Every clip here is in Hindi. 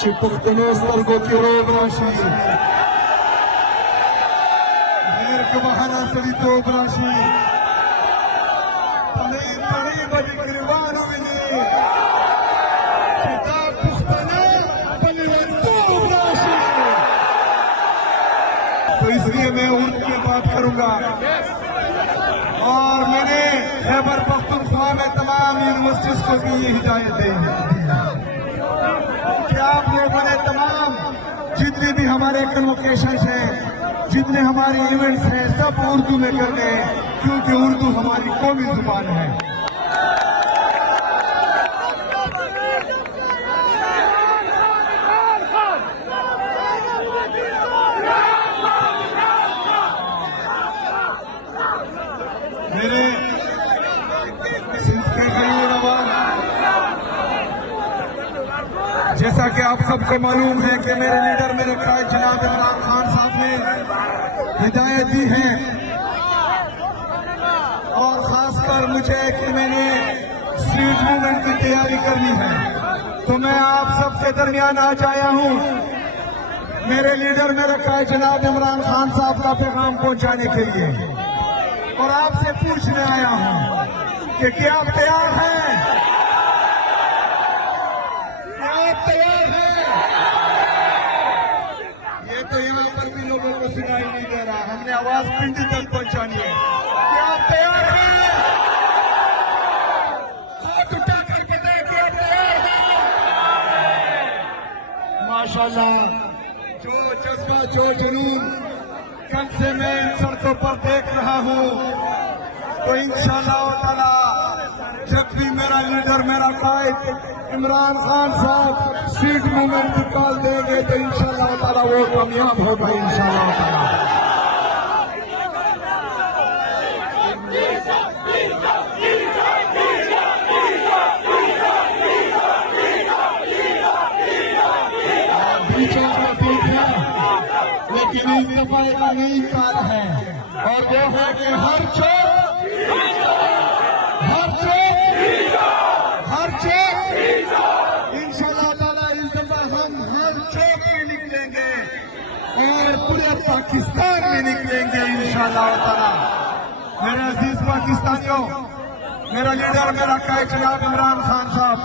चिपकने स्तर्गों की रोग राशि घेर के बहाना सड़ी तो राशि पड़ी बड़ी गिरवान मिली किताब पुस्तना बलिवंतो राशि। तो इसलिए मैं उर्दू में बात करूंगा और मैंने खैबर पख्तूनख्वा में तमाम यूनिवर्सिटीज को भी ये हिदायत दी कि आप लोगों ने तमाम जितने भी हमारे कन्वोकेशंस हैं, जितने हमारे इवेंट्स हैं, सब उर्दू में करने हैं क्योंकि उर्दू हमारी कौमी जुबान है। मेरे सिंध के गरीब नवाब, जैसा कि आप सबको मालूम है कि मेरे लीडर मेरे कायद जनाब इमरान खान साहब ने हिदायत दी है और खासकर मुझे कि मैंने स्ट्रीट मूवमेंट की तैयारी करनी है, तो मैं आप सबके दरमियान आज आया हूं मेरे लीडर मेरे कायद जनाब इमरान खान साहब का पैगाम पहुंचाने के लिए और आपसे पूछने आया हूं कि क्या आप तैयार हैं? क्या आप तैयार हैं? ये तो यहाँ पर भी लोगों को सुनाई नहीं दे रहा, हमने आवाज पिंडी तक पहुंचानी है। क्या आप तैयार हैं? हाथ उठाकर बताएं कि आप तैयार हैं? माशाल्लाह, जो जज्बा जो जुनून कल से मैं इन सड़कों पर देख रहा हूं, तो इंशाअल्लाह ताला जब भी मेरा लीडर मेरा कायद इमरान खान साहब स्ट्रीट मूवमेंट की कॉल देंगे तो इंशाअल्लाह ताला वो कामयाब होगा इंशाअल्लाह ताला। लेकिन इस दफा एक नई काल है और वो है कि हर चौक इंशाअल्लाह ताला इस दफा हम हर चौक में निकलेंगे और पूरे पाकिस्तान में निकलेंगे इंशाअल्लाह ताला। मेरे अजीज पाकिस्तानियों, मेरा लीडर मेरा कायद जनाब इमरान खान साहब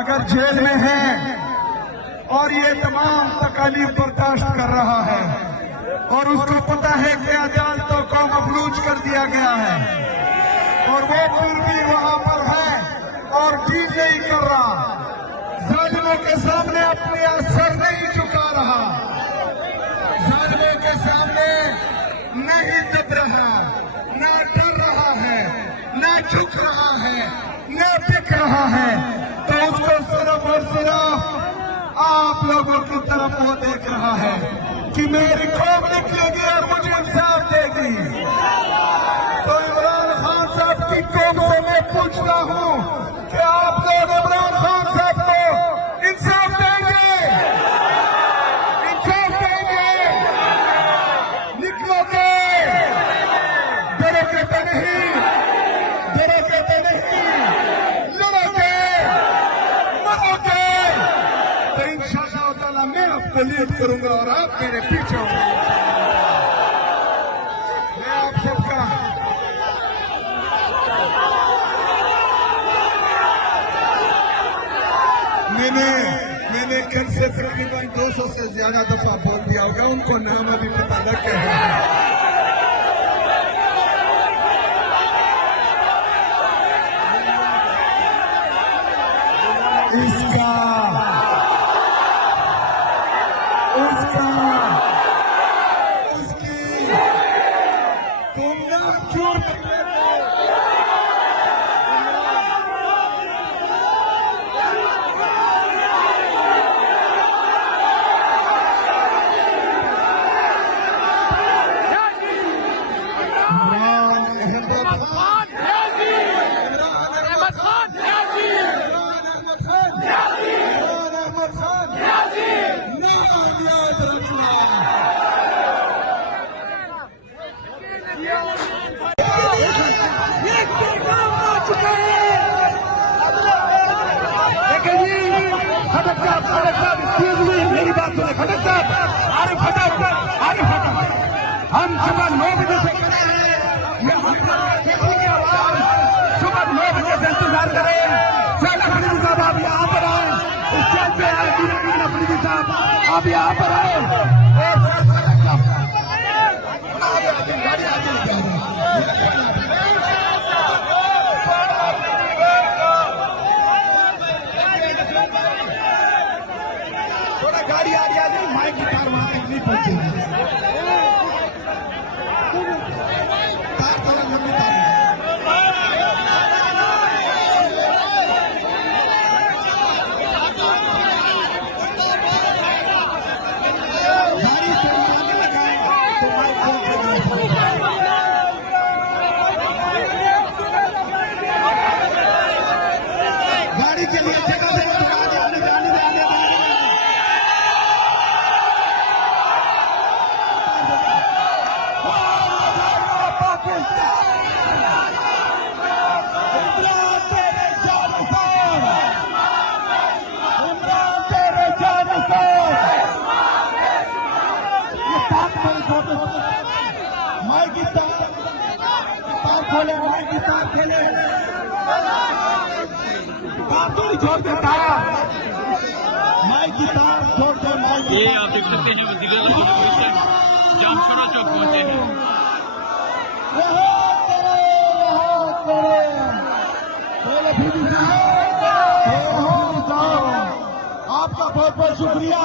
अगर जेल में है और ये तमाम तकालीफ बर्दाश्त कर रहा है और उसको पता है कि अदालतों को मफलूज कर दिया गया है और वो फिर भी वहां पर है और ठीक नहीं कर रहा, जालिमों के सामने अपने सर नहीं झुका रहा, जालिमों के सामने नहीं दब रहा, ना डर रहा है, ना झुक रहा है, ना बिक रहा है, तो उसको सिर्फ और सिर्फ आप लोगों की तरफ वो देख रहा है कि मेरी कौम निकलेगी और मुझे इंसाफ देगी। तो इमरान खान साहब की कौम से मैं पूछता हूं कि आप लोग इमरान खान साहब को इंसाफ देंगे? इंसाफ देंगे? निकलोगे? डरोगे तो नहीं? डरोगे तो नहीं? लड़ोगे? मरोगे? तो इंशाअल्लाह ताला मैं आपको लीड करूंगा और आप मेरे पीछे होंगे। मैं आप सबका मैंने कल से तकरीबन 200 से ज्यादा दफा बोल दिया होगा, उनको नाम अभी पता लग गया है। इसका उसकी तुम नाम क्यों हटाओ, आगे हटाओ। हम सुबह 9 बजे से खड़े हैं, सुबह 9 बजे से इंतजार करें। शेख अफरीदी साहब आप यहाँ पर आए, स्टेज पे आए, बीन अफरीदी साहब आप यहाँ पर आए। थोड़ा गाड़ी आ रही है, माइक की तार वहां तक नहीं पहुंची, तार थोड़ा लंबी तार है। गाड़ी से आगे लगाएगा तो माइक गाड़ी के लिए जगह से माइक की तार खोले, माइक की तार खोले, तार थोड़ी छोड़ देता, माइक की तार छोड़ दो। ये आप देख सकते हैं वज़ीर-ए-आज़म जामशोड़ा चौक पहुंचे हैं। आपका बहुत बहुत शुक्रिया।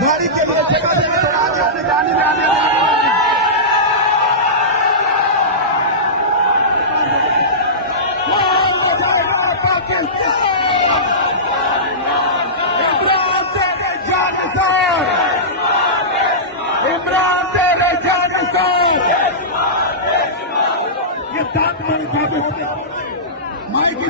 गाड़ी के लिए जगह देने तो आगे अपने जाने में आने इमरान तेरे जान से ये दांत माइक